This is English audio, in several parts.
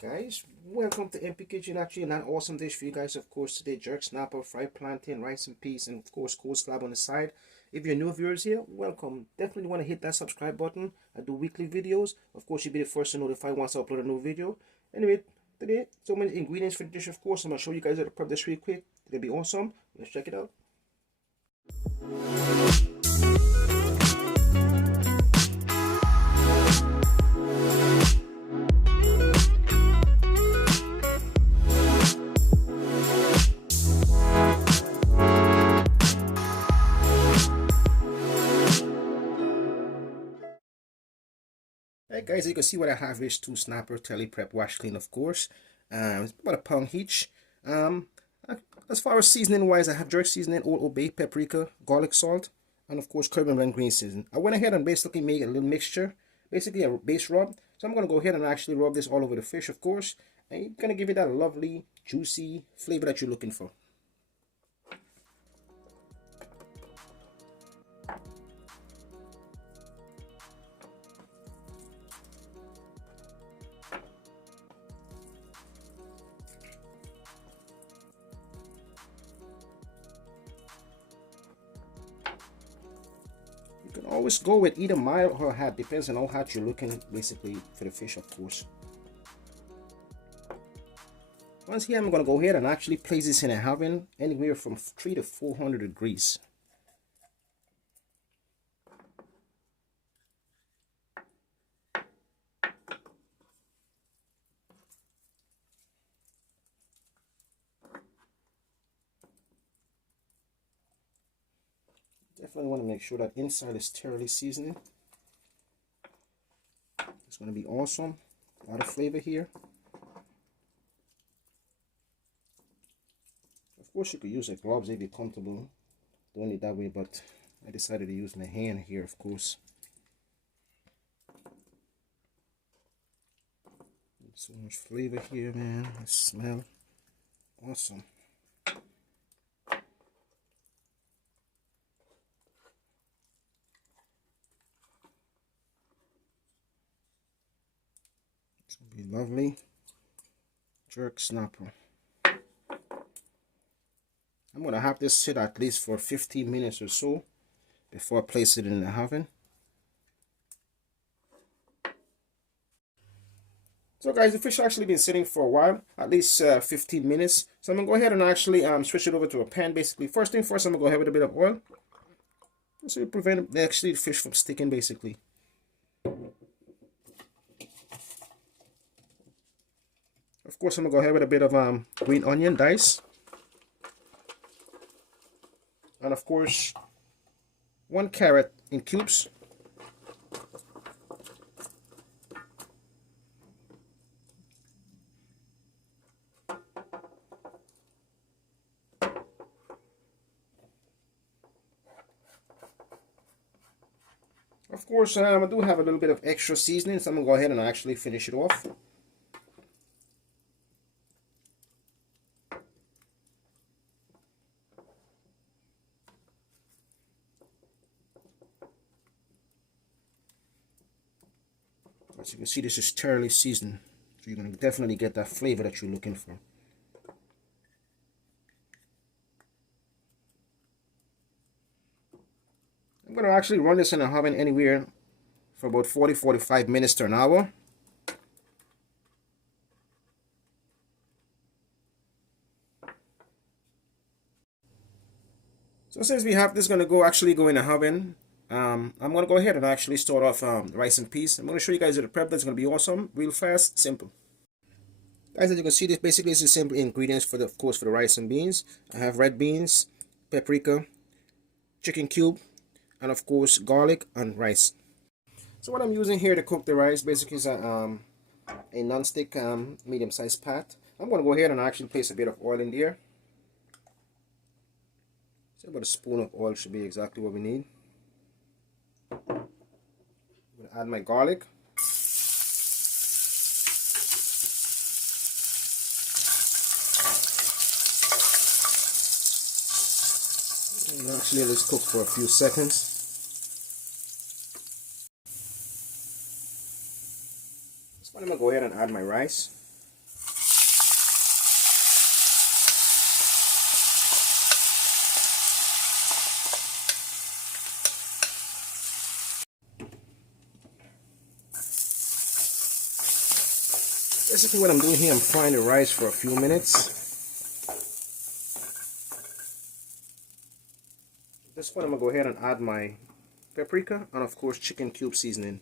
Guys, welcome to MP Kitchen. Actually, an awesome dish for you guys. Of course, today jerk snapper, fried plantain, rice and peas, and of course coleslaw on the side. If you're new viewers here, welcome. Definitely want to hit that subscribe button. I do weekly videos. Of course, you'll be the first to notify once I upload a new video. Anyway, today so many ingredients for the dish. Of course, I'm gonna show you guys how to prep this real quick. It's gonna be awesome. Let's check it out. Hey guys, you can see what I have is two snapper, tele prep, wash clean, of course. It's about a pound each. As far as seasoning wise, I have jerk seasoning, old bay, paprika, garlic salt, and of course cumin and green seasoning. I went ahead and basically made a little mixture, basically a base rub. So I'm gonna go ahead and actually rub this all over the fish, of course, and you're gonna give it that lovely, juicy flavor that you're looking for. You can always go with either mild or hot, depends on how hot you're looking basically for the fish, of course. Once here, I'm going to go ahead and actually place this in a oven anywhere from 300 to 400 degrees. Definitely want to make sure that inside is thoroughly seasoned. It's going to be awesome. A lot of flavor here. Of course, you could use like gloves if you're comfortable doing it that way, but I decided to use my hand here, of course. So much flavor here, man. The smell awesome. It's gonna be lovely jerk snapper. I'm gonna have this sit at least for 15 minutes or so before I place it in the oven. So guys, the fish actually been sitting for a while, at least 15 minutes. So I'm gonna go ahead and actually switch it over to a pan. Basically, first thing first, I'm gonna go ahead with a bit of oil, so you prevent actually the fish from sticking. Basically, of course, I'm gonna go ahead with a bit of green onion dice, and of course, 1 carrot in cubes. Of course, I do have a little bit of extra seasoning, so I'm going to go ahead and actually finish it off. As you can see, this is thoroughly seasoned, so you're going to definitely get that flavor that you're looking for. I'm going to actually run this in the oven anywhere for about 40-45 minutes to an hour. So since we have this going to go in the oven, I'm going to go ahead and actually start off rice and peas. I'm going to show you guys the prep. That's going to be awesome, real fast, simple. Guys, as you can see, this basically is the simple ingredients for of course for the rice and beans. I have red beans, paprika, chicken cube, and of course garlic and rice. So what I'm using here to cook the rice basically is a non-stick medium-sized pot. I'm going to go ahead and actually place a bit of oil in there. So about a spoon of oil should be exactly what we need. I'm going to add my garlic. And actually let's cook for a few seconds. So I'm going to go ahead and add my rice. Basically what I'm doing here, I'm frying the rice for a few minutes. At this point I'm going to go ahead and add my paprika and of course chicken cube seasoning.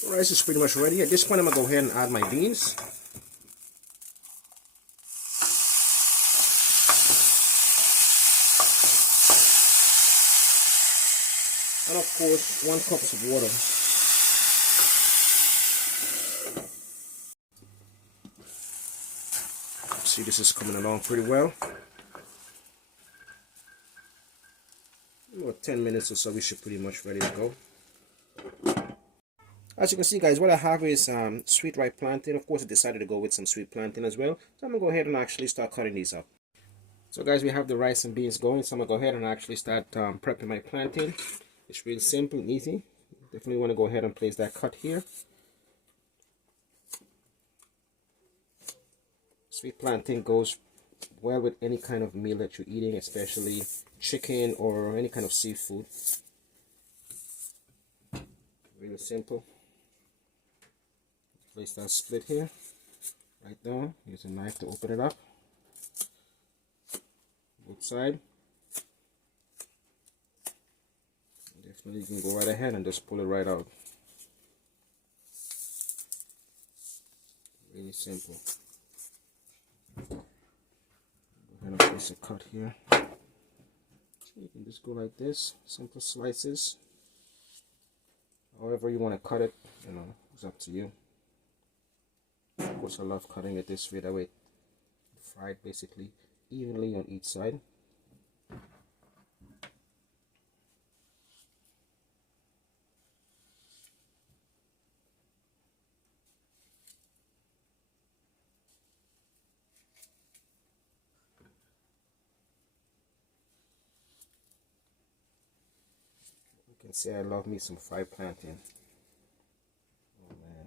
The rice is pretty much ready. At this point I'm going to go ahead and add my beans. And of course 1 cup of water. See, this is coming along pretty well. About 10 minutes or so we should pretty much ready to go. As you can see guys, what I have is sweet ripe plantain. Of course I decided to go with some sweet plantain as well. So I'm going to go ahead and actually start cutting these up. So guys, we have the rice and beans going. So I'm going to go ahead and actually start prepping my plantain. It's really simple and easy. Definitely want to go ahead and place that cut here. Sweet plantain goes well with any kind of meal that you're eating, especially chicken or any kind of seafood. Really simple. Place that split here, right down. Use a knife to open it up. Both sides. Definitely you can go right ahead and just pull it right out. Really simple. Go ahead and place a cut here. So you can just go like this, simple slices. However you want to cut it, you know, it's up to you. Of course I love cutting it this way, that way it's fried basically evenly on each side. You can see I love me some fried plantain. Oh man.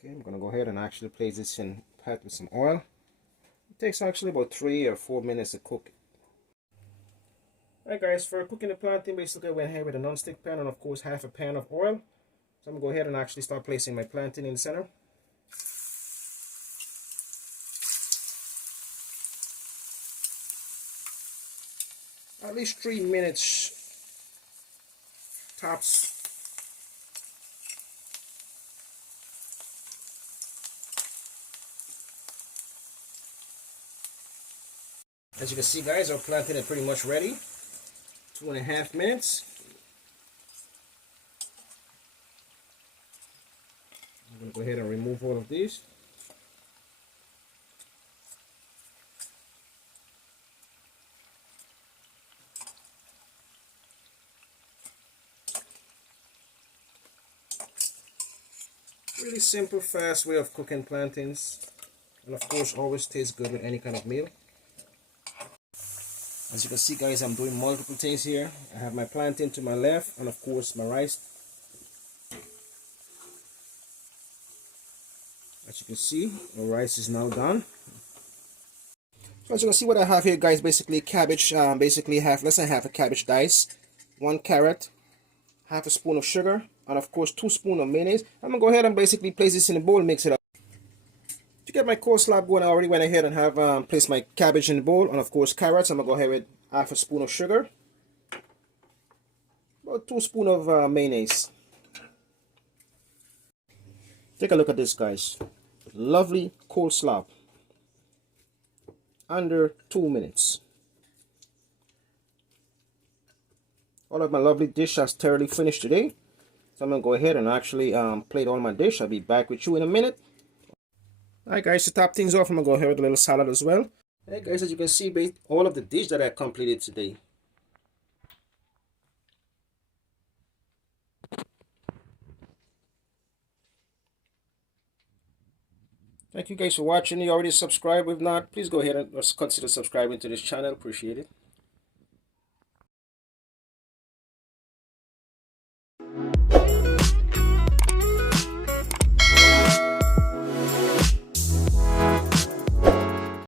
Okay, I'm gonna go ahead and actually place this in pat with some oil. It takes actually about 3 or 4 minutes to cook. Alright guys, for cooking the plantain, basically I went ahead with a non-stick pan and of course half a pan of oil. So I'm gonna go ahead and actually start placing my plantain in the center. At least 3 minutes tops. As you can see guys, our plantain is pretty much ready. 2.5 minutes. I'm going to go ahead and remove all of these. Really simple, fast way of cooking plantains. And of course, always tastes good with any kind of meal. As you can see guys, I'm doing multiple things here. I have my plantain to my left and of course my rice. As you can see, the rice is now done. So as you can see what I have here guys, basically cabbage, basically less than half a cabbage dice, 1 carrot, half a spoon of sugar, and of course 2 spoons of mayonnaise. I'm going to go ahead and basically place this in a bowl and mix it up. To get my coleslaw going, I already went ahead and have placed my cabbage in the bowl, and of course carrots. I'm going to go ahead with half a spoon of sugar, about 2 spoons of mayonnaise. Take a look at this guys. Lovely coleslaw. Under 2 minutes. All of my lovely dish has thoroughly finished today. So I'm going to go ahead and actually plate all my dish. I'll be back with you in a minute. Alright guys, to top things off, I'm going to go ahead with a little salad as well. Hey guys, as you can see, all of the dish that I completed today. Thank you guys for watching. You already subscribed. If not, please go ahead and consider subscribing to this channel. Appreciate it.